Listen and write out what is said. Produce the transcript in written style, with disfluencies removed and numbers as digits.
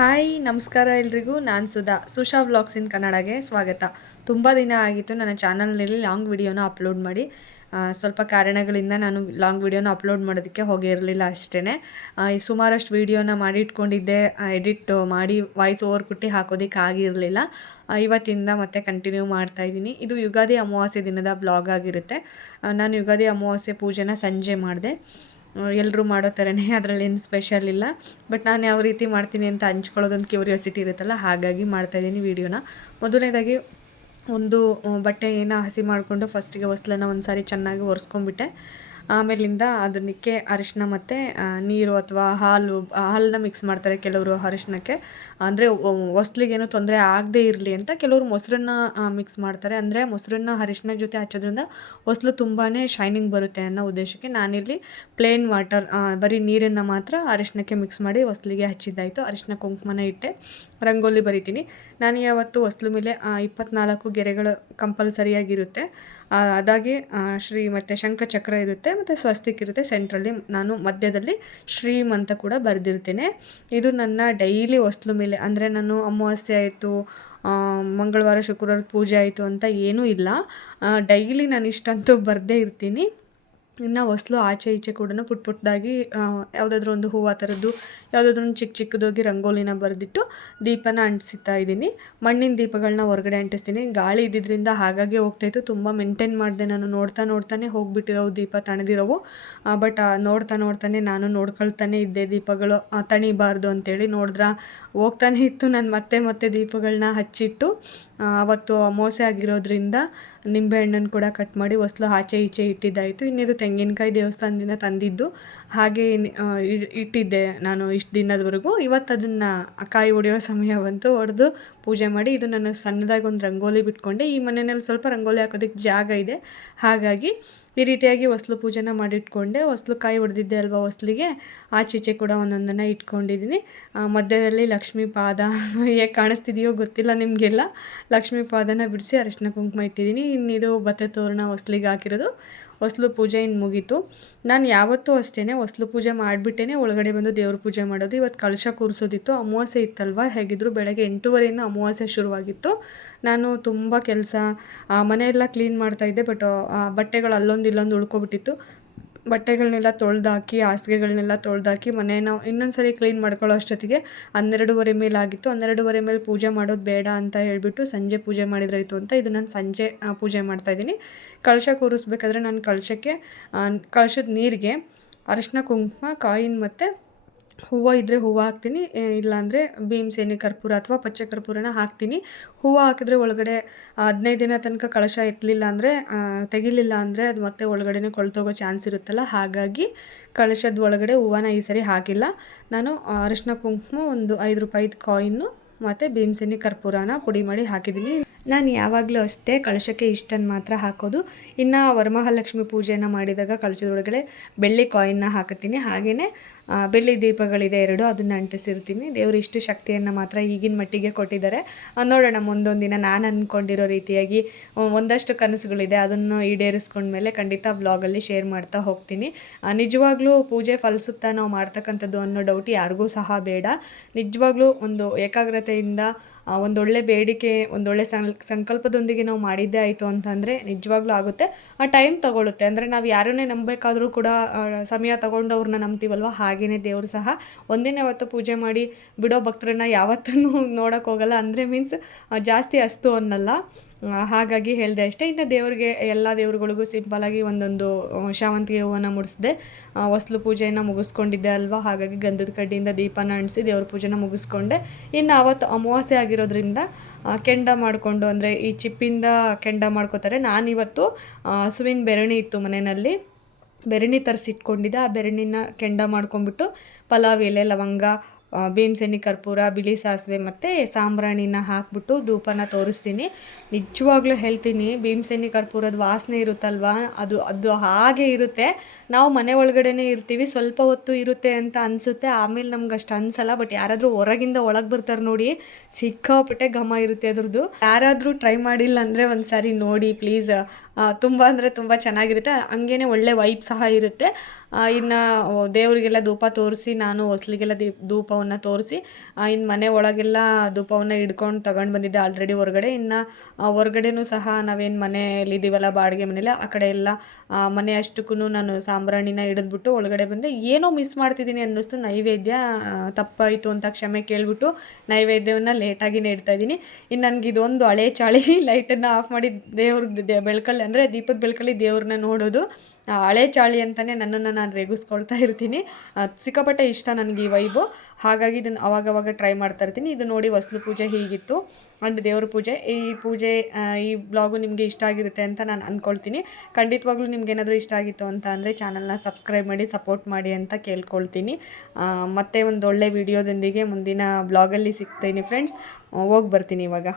Hi ನಮಸ್ಕಾರ ಎಲ್ರಿಗೂ. ನಾನು ಸುಶಾ ವ್ಲಾಗ್ಸ್ ಇನ್ ಕನ್ನಡಗೆ ಸ್ವಾಗತ. ತುಂಬ ದಿನ ಆಗಿತ್ತು ನನ್ನ ಚಾನಲ್ನಲ್ಲಿ ಲಾಂಗ್ ವಿಡಿಯೋನ ಅಪ್ಲೋಡ್ ಮಾಡಿ. ಸ್ವಲ್ಪ ಕಾರಣಗಳಿಂದ ನಾನು ಲಾಂಗ್ ವಿಡಿಯೋನ ಅಪ್ಲೋಡ್ ಮಾಡೋದಕ್ಕೆ ಹೋಗಿರಲಿಲ್ಲ ಅಷ್ಟೇ. ಸುಮಾರಷ್ಟು ವಿಡಿಯೋನ ಮಾಡಿ ಇಟ್ಕೊಂಡಿದ್ದೆ, ಎಡಿಟ್ ಮಾಡಿ ವಾಯ್ಸ್ ಓವರ್ ಕೊಟ್ಟು ಹಾಕೋದಕ್ಕೆ ಆಗಿರಲಿಲ್ಲ. ಇವತ್ತಿಂದ ಮತ್ತೆ ಕಂಟಿನ್ಯೂ ಮಾಡ್ತಾಯಿದ್ದೀನಿ. ಇದು ಯುಗಾದಿ ಅಮಾವಾಸ್ಯೆ ದಿನದ ಬ್ಲಾಗ್ ಆಗಿರುತ್ತೆ. ನಾನು ಯುಗಾದಿ ಅಮಾವಾಸ್ಯೆ ಪೂಜೆನ ಸಂಜೆ ಮಾಡಿದೆ. ಎಲ್ಲರೂ ಮಾಡೋ ಥರನೇ, ಅದರಲ್ಲೇನು ಸ್ಪೆಷಲ್ ಇಲ್ಲ. ಬಟ್ ನಾನು ಯಾವ ರೀತಿ ಮಾಡ್ತೀನಿ ಅಂತ ಹಂಚ್ಕೊಳ್ಳೋದೊಂದು ಕ್ಯೂರಿಯಾಸಿಟಿ ಇರುತ್ತಲ್ಲ, ಹಾಗಾಗಿ ಮಾಡ್ತಾಯಿದ್ದೀನಿ ವೀಡಿಯೋನ. ಮೊದಲನೇದಾಗಿ ಒಂದು ಬಟ್ಟೆಯನ್ನು ಹಸಿ ಮಾಡಿಕೊಂಡು ಫಸ್ಟಿಗೆ ಹೊಸ್ಲನ್ನು ಒಂದು ಸಾರಿ ಚೆನ್ನಾಗಿ ಒರೆಸ್ಕೊಂಡ್ಬಿಟ್ಟೆ. ಆಮೇಲಿಂದ ಅದಕ್ಕೆ ಅರಿಶಿನ ಮತ್ತು ನೀರು ಅಥವಾ ಹಾಲನ್ನ ಮಿಕ್ಸ್ ಮಾಡ್ತಾರೆ ಕೆಲವರು ಅರಿಶಿನಕ್ಕೆ. ಅಂದರೆ ಹೊಸ್ಲಿಗೇನು ತೊಂದರೆ ಆಗದೇ ಇರಲಿ ಅಂತ ಕೆಲವರು ಮೊಸರನ್ನ ಮಿಕ್ಸ್ ಮಾಡ್ತಾರೆ. ಅಂದರೆ ಮೊಸರನ್ನ ಅರಿಶಿನ ಜೊತೆ ಹಚ್ಚೋದ್ರಿಂದ ಹೊಸ್ಲು ತುಂಬಾ ಶೈನಿಂಗ್ ಬರುತ್ತೆ ಅನ್ನೋ ಉದ್ದೇಶಕ್ಕೆ ನಾನಿಲ್ಲಿ ಪ್ಲೇನ್ ವಾಟರ್, ಬರೀ ನೀರನ್ನು ಮಾತ್ರ ಅರಿಶಿನಕ್ಕೆ ಮಿಕ್ಸ್ ಮಾಡಿ ಹೊಸ್ಲಿಗೆ ಹಚ್ಚಿದ್ದಾಯಿತು. ಅರಿಶಿನ ಕುಂಕುಮನ ಇಟ್ಟೆ, ರಂಗೋಲಿ ಬರಿತೀನಿ. ನಾನು ಯಾವತ್ತು ಹೊಸ್ಲು ಮೇಲೆ 24 ಗೆರೆಗಳು ಕಂಪಲ್ಸರಿಯಾಗಿರುತ್ತೆ. ಅದಾಗಿ ಶ್ರೀ ಮತ್ತು ಶಂಖಚಕ್ರ ಇರುತ್ತೆ, ಮತ್ತು ಸ್ವಸ್ತಿಕ್ ಇರುತ್ತೆ. ಸೆಂಟ್ರಲ್ಲಿ ನಾನು ಮಧ್ಯದಲ್ಲಿ ಶ್ರೀಮ್ ಅಂತ ಕೂಡ ಬರೆದಿರ್ತೇನೆ. ಇದು ನನ್ನ ಡೈಲಿ ಹೊಸ್ಲು ಮೇಲೆ, ಅಂದರೆ ನಾನು ಅಮಾವಾಸ್ಯೆ ಆಯಿತು, ಮಂಗಳವಾರ ಶುಕ್ರವಾರ ಪೂಜೆ ಆಯಿತು ಅಂತ ಏನೂ ಇಲ್ಲ, ಡೈಲಿ ನಾನು ಇಷ್ಟಂತೂ ಬರೆದೇ ಇರ್ತೀನಿ. ಇನ್ನು ಹೊಸ್ಲು ಆಚೆ ಈಚೆ ಕೂಡ ಪುಟ್ಟದಾಗಿ ಯಾವುದಾದ್ರೂ ಒಂದು ಹೂವು ಆ ಥರದ್ದು ಯಾವುದಾದ್ರೂ ಒಂದು ಚಿಕ್ಕದಾಗಿ ರಂಗೋಲಿನ ಬರೆದಿಟ್ಟು ದೀಪನ ಅಂಟಿಸ್ತಾ ಇದ್ದೀನಿ. ಮಣ್ಣಿನ ದೀಪಗಳನ್ನ ಹೊರಗಡೆ ಅಂಟಿಸ್ತೀನಿ. ಗಾಳಿ ಇದ್ದಿದ್ದರಿಂದ ಹಾಗಾಗಿ ಹೋಗ್ತಾಯಿತ್ತು. ತುಂಬ ಮೇಂಟೈನ್ ಮಾಡಿದೆ ನಾನು, ನೋಡ್ತಾನೆ ಹೋಗ್ಬಿಟ್ಟಿರೋವು ದೀಪ ತಣದಿರೋವು. ಬಟ್ ನೋಡ್ತಾನೆ ನಾನು ನೋಡ್ಕೊಳ್ತಾನೆ ಇದ್ದೆ ದೀಪಗಳು ತಣಿಬಾರ್ದು ಅಂತೇಳಿ. ಹೋಗ್ತಾನೆ ಇತ್ತು. ನಾನು ಮತ್ತೆ ದೀಪಗಳನ್ನ ಹಚ್ಚಿಟ್ಟು ಅವತ್ತು ಅಮಾವಾಸ್ಯೆ ಆಗಿರೋದ್ರಿಂದ ನಿಂಬೆಹಣ್ಣನ್ನು ಕೂಡ ಕಟ್ ಮಾಡಿ ಹೊಸ್ಲು ಆಚೆ ಈಚೆ ಇಟ್ಟಿದ್ದಾಯಿತು. ಇನ್ನಿದು ತೆಂಗಿನಕಾಯಿ ದೇವಸ್ಥಾನದಿಂದ ತಂದಿದ್ದು ಹಾಗೆ ಇಟ್ಟಿದ್ದೆ ನಾನು ಇಷ್ಟು ದಿನದವರೆಗೂ. ಇವತ್ತು ಅದನ್ನು ಕಾಯಿ ಹೊಡೆಯೋ ಸಮಯ ಬಂತು, ಹೊಡೆದು ಪೂಜೆ ಮಾಡಿ. ಇದು ನಾನು ಸಣ್ಣದಾಗಿ ಒಂದು ರಂಗೋಲಿ ಬಿಟ್ಕೊಂಡೆ. ಈ ಮನೆಯಲ್ಲಿ ಸ್ವಲ್ಪ ರಂಗೋಲಿ ಹಾಕೋದಕ್ಕೆ ಜಾಗ ಇದೆ, ಹಾಗಾಗಿ ಈ ರೀತಿಯಾಗಿ ಹೊಸ್ಲು ಪೂಜೆನ ಮಾಡಿಟ್ಕೊಂಡೆ. ಹೊಸ್ಲು ಕಾಯಿ ಹೊಡೆದಿದ್ದೆ ಅಲ್ವಾ, ಹೊಸ್ಲಿಗೆ ಆಚೀಚೆ ಕೂಡ ಒಂದೊಂದನ್ನು ಇಟ್ಕೊಂಡಿದ್ದೀನಿ. ಮಧ್ಯದಲ್ಲಿ ಲಕ್ಷ್ಮೀ ಪಾದ ಹೇಗೆ ಕಾಣಿಸ್ತಿದೆಯೋ ಗೊತ್ತಿಲ್ಲ ನಿಮಗೆಲ್ಲ, ಲಕ್ಷ್ಮೀ ಪಾದನ ಬಿಡಿಸಿ ಅರಿಶಿನ ಕುಂಕುಮ ಇಟ್ಟಿದ್ದೀನಿ. ಇನ್ನಿದು ಬತ್ತೆ ತೋರಣ ಹೊಸ್ಲಿಗೆ ಹಾಕಿರೋದು. ಹೊಸ್ಲು ಪೂಜೆ ಇನ್ನು ಮುಗೀತು. ನಾನು ಯಾವತ್ತೂ ಅಷ್ಟೇ ಹೊಸ್ಲು ಪೂಜೆ ಮಾಡಿಬಿಟ್ಟೇ ಒಳಗಡೆ ಬಂದು ದೇವ್ರ ಪೂಜೆ ಮಾಡೋದು. ಇವತ್ತು ಕಳಶ ಕೂರಿಸೋದಿತ್ತು, ಅಮಾವಾಸ್ಯೆ ಇತ್ತಲ್ವ. ಹೇಗಿದ್ರು ಬೆಳಗ್ಗೆ 8:30 ಅಮಾವಾಸ್ಯೆ ಶುರುವಾಗಿತ್ತು. ನಾನು ತುಂಬ ಕೆಲಸ, ಮನೆಯೆಲ್ಲ ಕ್ಲೀನ್ ಮಾಡ್ತಾಯಿದ್ದೆ. ಬಟ್ ಬಟ್ಟೆಗಳು ಅಲ್ಲೊಂದು ಉಳ್ಕೊಬಿಟ್ಟಿತ್ತು. ಬಟ್ಟೆಗಳನ್ನೆಲ್ಲ ತೊಳೆದಾಕಿ, ಹಾಸಿಗೆಗಳನ್ನೆಲ್ಲ ತೊಳೆದಾಕಿ, ಮನೇನ ಇನ್ನೊಂದು ಸರಿ ಕ್ಲೀನ್ ಮಾಡ್ಕೊಳ್ಳೋ ಅಷ್ಟೊತ್ತಿಗೆ 12:30 ಮೇಲಾಗಿತ್ತು. 12:30 ಮೇಲೆ ಪೂಜೆ ಮಾಡೋದು ಬೇಡ ಅಂತ ಹೇಳಿಬಿಟ್ಟು ಸಂಜೆ ಪೂಜೆ ಮಾಡಿದ್ರಾಯಿತು ಅಂತ ಇದು ನಾನು ಸಂಜೆ ಪೂಜೆ ಮಾಡ್ತಾಯಿದ್ದೀನಿ. ಕಳಶ ಕೂರಿಸ್ಬೇಕಾದ್ರೆ ನಾನು ಕಳಶದ ನೀರಿಗೆ ಅರಿಶಿನ ಕುಂಕುಮ, ಕಾಯಿನ್ ಮತ್ತು ಹೂವು ಇದ್ದರೆ ಹೂವು ಹಾಕ್ತೀನಿ, ಇಲ್ಲಾಂದರೆ ಭೀಮಸೇನಿ ಕರ್ಪೂರ ಅಥವಾ ಪಚ್ಚ ಕರ್ಪೂರನ ಹಾಕ್ತೀನಿ. ಹೂವು ಹಾಕಿದ್ರೆ ಒಳಗಡೆ 15 ದಿನ ತನಕ ಕಳಶ ಎತ್ತಲಿಲ್ಲ ಅಂದರೆ, ತೆಗಿಲಿಲ್ಲ ಅಂದರೆ ಅದು ಮತ್ತೆ ಒಳಗಡೆ ಕೊಳ್ತೋಗೋ ಚಾನ್ಸ್ ಇರುತ್ತಲ್ಲ, ಹಾಗಾಗಿ ಕಳಶದ ಒಳಗಡೆ ಹೂವನ ಈ ಸರಿ ಹಾಕಿಲ್ಲ. ನಾನು ಅರಿಶಿನ ಕುಂಕುಮ, ಒಂದು 5 ರೂಪಾಯಿದು ಕಾಯಿನ್ನು ಮತ್ತು ಭೀಮಸೇನಿ ಕರ್ಪೂರನ ಪುಡಿ ಮಾಡಿ ಹಾಕಿದ್ದೀನಿ. ನಾನು ಯಾವಾಗಲೂ ಅಷ್ಟೇ ಕಳಶಕ್ಕೆ ಇಷ್ಟನ್ನು ಮಾತ್ರ ಹಾಕೋದು. ಇನ್ನು ವರಮಹಾಲಕ್ಷ್ಮಿ ಪೂಜೆನ ಮಾಡಿದಾಗ ಕಳಶದೊಳಗಡೆ ಬೆಳ್ಳಿ ಕಾಯಿನ್ನ ಹಾಕುತ್ತೀನಿ. ಹಾಗೆಯೇ ಬೆಳ್ಳಿ ದೀಪಗಳಿದೆ 2, ಅದನ್ನು ಅಂಟಿಸಿರ್ತೀನಿ. ದೇವರು ಇಷ್ಟು ಶಕ್ತಿಯನ್ನು ಮಾತ್ರ ಈಗಿನ ಮಟ್ಟಿಗೆ ಕೊಟ್ಟಿದ್ದಾರೆ. ನೋಡೋಣ ಮುಂದೊಂದು ದಿನ ನಾನು ಅಂದ್ಕೊಂಡಿರೋ ರೀತಿಯಾಗಿ ಒಂದಷ್ಟು ಕನಸುಗಳಿದೆ, ಅದನ್ನು ಈಡೇರಿಸ್ಕೊಂಡ್ಮೇಲೆ ಖಂಡಿತ ಬ್ಲಾಗಲ್ಲಿ ಶೇರ್ ಮಾಡ್ತಾ ಹೋಗ್ತೀನಿ. ನಿಜವಾಗ್ಲೂ ಪೂಜೆ ಫಲಿಸುತ್ತಾ ನಾವು ಮಾಡ್ತಕ್ಕಂಥದ್ದು ಅನ್ನೋ ಡೌಟ್ ಯಾರಿಗೂ ಸಹ ಬೇಡ. ನಿಜವಾಗ್ಲೂ ಒಂದು ಏಕಾಗ್ರತೆಯಿಂದ, ಒಂದೊಳ್ಳೆ ಬೇಡಿಕೆ, ಒಂದೊಳ್ಳೆ ಸಂಕಲ್ಪದೊಂದಿಗೆ ನಾವು ಮಾಡಿದ್ದೇ ಆಯಿತು ಅಂತಂದರೆ ನಿಜವಾಗ್ಲೂ ಆಗುತ್ತೆ. ಟೈಮ್ ತೊಗೊಳುತ್ತೆ. ಅಂದರೆ ನಾವು ಯಾರನ್ನೇ ನಂಬಬೇಕಾದ್ರೂ ಕೂಡ ಸಮಯ ತೊಗೊಂಡು ಅವ್ರನ್ನ ನಂಬ್ತೀವಲ್ವ, ಹಾಗೆಯೇ ದೇವರು ಸಹ ಒಂದಿನ ಹೊತ್ತು ಪೂಜೆ ಮಾಡಿ ಬಿಡೋ ಭಕ್ತರನ್ನ ಯಾವತ್ತೂ ನೋಡೋಕ್ಕೆ ಹೋಗಲ್ಲ. ಅಂದರೆ ಮೀನ್ಸ್ ಜಾಸ್ತಿ ಅಸ್ತು ಅನ್ನಲ್ಲ, ಹಾಗಾಗಿ ಹೇಳಿದೆ ಅಷ್ಟೇ. ಇನ್ನು ದೇವರಿಗೆ, ಎಲ್ಲ ದೇವರುಗಳಿಗೂ ಸಿಂಪಲಾಗಿ ಒಂದೊಂದು ಶಾವಂತಿಗೆ ಹೂವನ್ನ ಮುಡಿಸಿದೆ. ಹೊಸ್ಲು ಪೂಜೆಯನ್ನು ಮುಗಿಸ್ಕೊಂಡಿದ್ದೆ ಅಲ್ವಾ, ಹಾಗಾಗಿ ಗಂಧದ ಕಡ್ಡಿಯಿಂದ ದೀಪನ ಅಂಟಿಸಿ ದೇವ್ರ ಪೂಜೆನ ಮುಗಿಸ್ಕೊಂಡೆ. ಇನ್ನು ಆವತ್ತು ಅಮಾವಾಸ್ಯೆ ಆಗಿರೋದ್ರಿಂದ ಕೆಂಡ ಮಾಡಿಕೊಂಡು, ಅಂದರೆ ಈ ಚಿಪ್ಪಿಂದ ಕೆಂಡ ಮಾಡ್ಕೋತಾರೆ. ನಾನಿವತ್ತು ಹಸುವಿನ ಬೆರಣಿ ಇತ್ತು ಮನೆಯಲ್ಲಿ, ಬೆರಣಿ ತರಿಸಿಟ್ಕೊಂಡಿದ್ದೆ. ಆ ಬೆರಣಿನ ಕೆಂಡ ಮಾಡ್ಕೊಂಡ್ಬಿಟ್ಟು ಪಲಾವ್ ಎಲೆ, ಲವಂಗ, ಭೀಮಸೇನಿ ಕರ್ಪೂರ, ಬಿಳಿ ಸಾಸಿವೆ ಮತ್ತು ಸಾಂಬ್ರಾಣಿನ ಹಾಕ್ಬಿಟ್ಟು ಧೂಪನ ತೋರಿಸ್ತೀನಿ. ನಿಜವಾಗ್ಲೂ ಹೇಳ್ತೀನಿ, ಭೀಮಸೇನಿ ಕರ್ಪೂರದ ವಾಸನೆ ಇರುತ್ತಲ್ವ, ಅದು ಹಾಗೆ ಇರುತ್ತೆ. ನಾವು ಮನೆ ಒಳಗಡೆನೇ ಇರ್ತೀವಿ, ಸ್ವಲ್ಪ ಹೊತ್ತು ಇರುತ್ತೆ ಅಂತ ಅನಿಸುತ್ತೆ, ಆಮೇಲೆ ನಮ್ಗೆ ಅಷ್ಟು ಅನಿಸಲ್ಲ. ಬಟ್ ಯಾರಾದರೂ ಹೊರಗಿಂದ ಒಳಗೆ ಬರ್ತಾರೆ ನೋಡಿ, ಸಿಕ್ಕಾಪಟ್ಟೆ ಘಮ ಇರುತ್ತೆ ಅದ್ರದ್ದು. ಯಾರಾದರೂ ಟ್ರೈ ಮಾಡಿಲ್ಲ ಅಂದರೆ ಒಂದು ಸಾರಿ ನೋಡಿ ಪ್ಲೀಸ್. ತುಂಬ ಅಂದರೆ ತುಂಬ ಚೆನ್ನಾಗಿರುತ್ತೆ. ಹಂಗೇ ಒಳ್ಳೆ ವೈಬ್ ಸಹ ಇರುತ್ತೆ. ಇನ್ನು ದೇವರಿಗೆಲ್ಲ ಧೂಪ ತೋರಿಸಿ, ನಾನು ಹೊಸ್ಲಿಗೆಲ್ಲ ಧೂಪವನ್ನು ತೋರಿಸಿ, ಇನ್ನು ಮನೆ ಒಳಗೆಲ್ಲ ಧೂಪವನ್ನು ಹಿಡ್ಕೊಂಡು ತಗೊಂಡು ಬಂದಿದ್ದೆ ಆಲ್ರೆಡಿ ಹೊರಗಡೆ. ಇನ್ನು ಹೊರಗಡೆನೂ ಸಹ ನಾವೇನು ಮನೆಯಲ್ಲಿದ್ದೀವಲ್ಲ ಬಾಡಿಗೆ ಮನೇಲಿ, ಆ ಕಡೆ ಎಲ್ಲ ಮನೆ ಅಷ್ಟಕ್ಕೂ ನಾನು ಸಾಂಬ್ರಾಣಿನ ಹಿಡಿದ್ಬಿಟ್ಟು ಒಳಗಡೆ ಬಂದೆ. ಏನೋ ಮಿಸ್ ಮಾಡ್ತಿದ್ದೀನಿ ಅನ್ನಿಸ್ತು. ನೈವೇದ್ಯ ತಪ್ಪಾಯಿತು ಅಂತ ಕ್ಷಮೆ ಕೇಳಿಬಿಟ್ಟು ನೈವೇದ್ಯವನ್ನು ಲೇಟಾಗಿನೇ ಇಡ್ತಾಯಿದ್ದೀನಿ. ಇನ್ನು ನನಗೆ ಇದೊಂದು ಹಳೆ ಚಾಳಿ ಲೈಟನ್ನು ಆಫ್ ಮಾಡಿ ದೇವ್ರದ್ದು ಬೆಳಕಲ್ಲಿ, ಅಂದರೆ ದೀಪದ ಬೆಳಕಲ್ಲಿ ದೇವ್ರನ್ನ ನೋಡೋದು ಹಳೆ ಚಾಳಿ ಅಂತಲೇ ನನ್ನನ್ನು ನಾನು ರೇಗಿಸ್ಕೊಳ್ತಾ ಇರ್ತೀನಿ. ಸಿಕ್ಕಾಪಟ್ಟೆ ಇಷ್ಟ ನನಗೆ ಈ ವೈಬು. ಹಾಗಾಗಿ ಇದನ್ನು ಅವಾಗವಾಗ ಟ್ರೈ ಮಾಡ್ತಾ ಇರ್ತೀನಿ. ಇದು ನೋಡಿ ಹೊಸ್ಲು ಪೂಜೆ ಹೀಗಿತ್ತು, ಅಂಡ್ ದೇವ್ರ ಪೂಜೆ. ಈ ಪೂಜೆ ಈ ಬ್ಲಾಗು ನಿಮಗೆ ಇಷ್ಟ ಆಗಿರುತ್ತೆ ಅಂತ ನಾನು ಅಂದ್ಕೊಳ್ತೀನಿ. ಖಂಡಿತವಾಗ್ಲೂ ನಿಮ್ಗೇನಾದರೂ ಇಷ್ಟ ಆಗಿತ್ತು ಅಂತ ಅಂದರೆ ಚಾನಲ್ನ ಸಬ್ಸ್ಕ್ರೈಬ್ ಮಾಡಿ ಸಪೋರ್ಟ್ ಮಾಡಿ ಅಂತ ಕೇಳ್ಕೊಳ್ತೀನಿ. ಮತ್ತೆ ಒಂದು ಒಳ್ಳೆ ವಿಡಿಯೋದೊಂದಿಗೆ ಮುಂದಿನ ಬ್ಲಾಗಲ್ಲಿ ಸಿಗ್ತೀನಿ ಫ್ರೆಂಡ್ಸ್. ಹೋಗಿ ಬರ್ತೀನಿ ಇವಾಗ.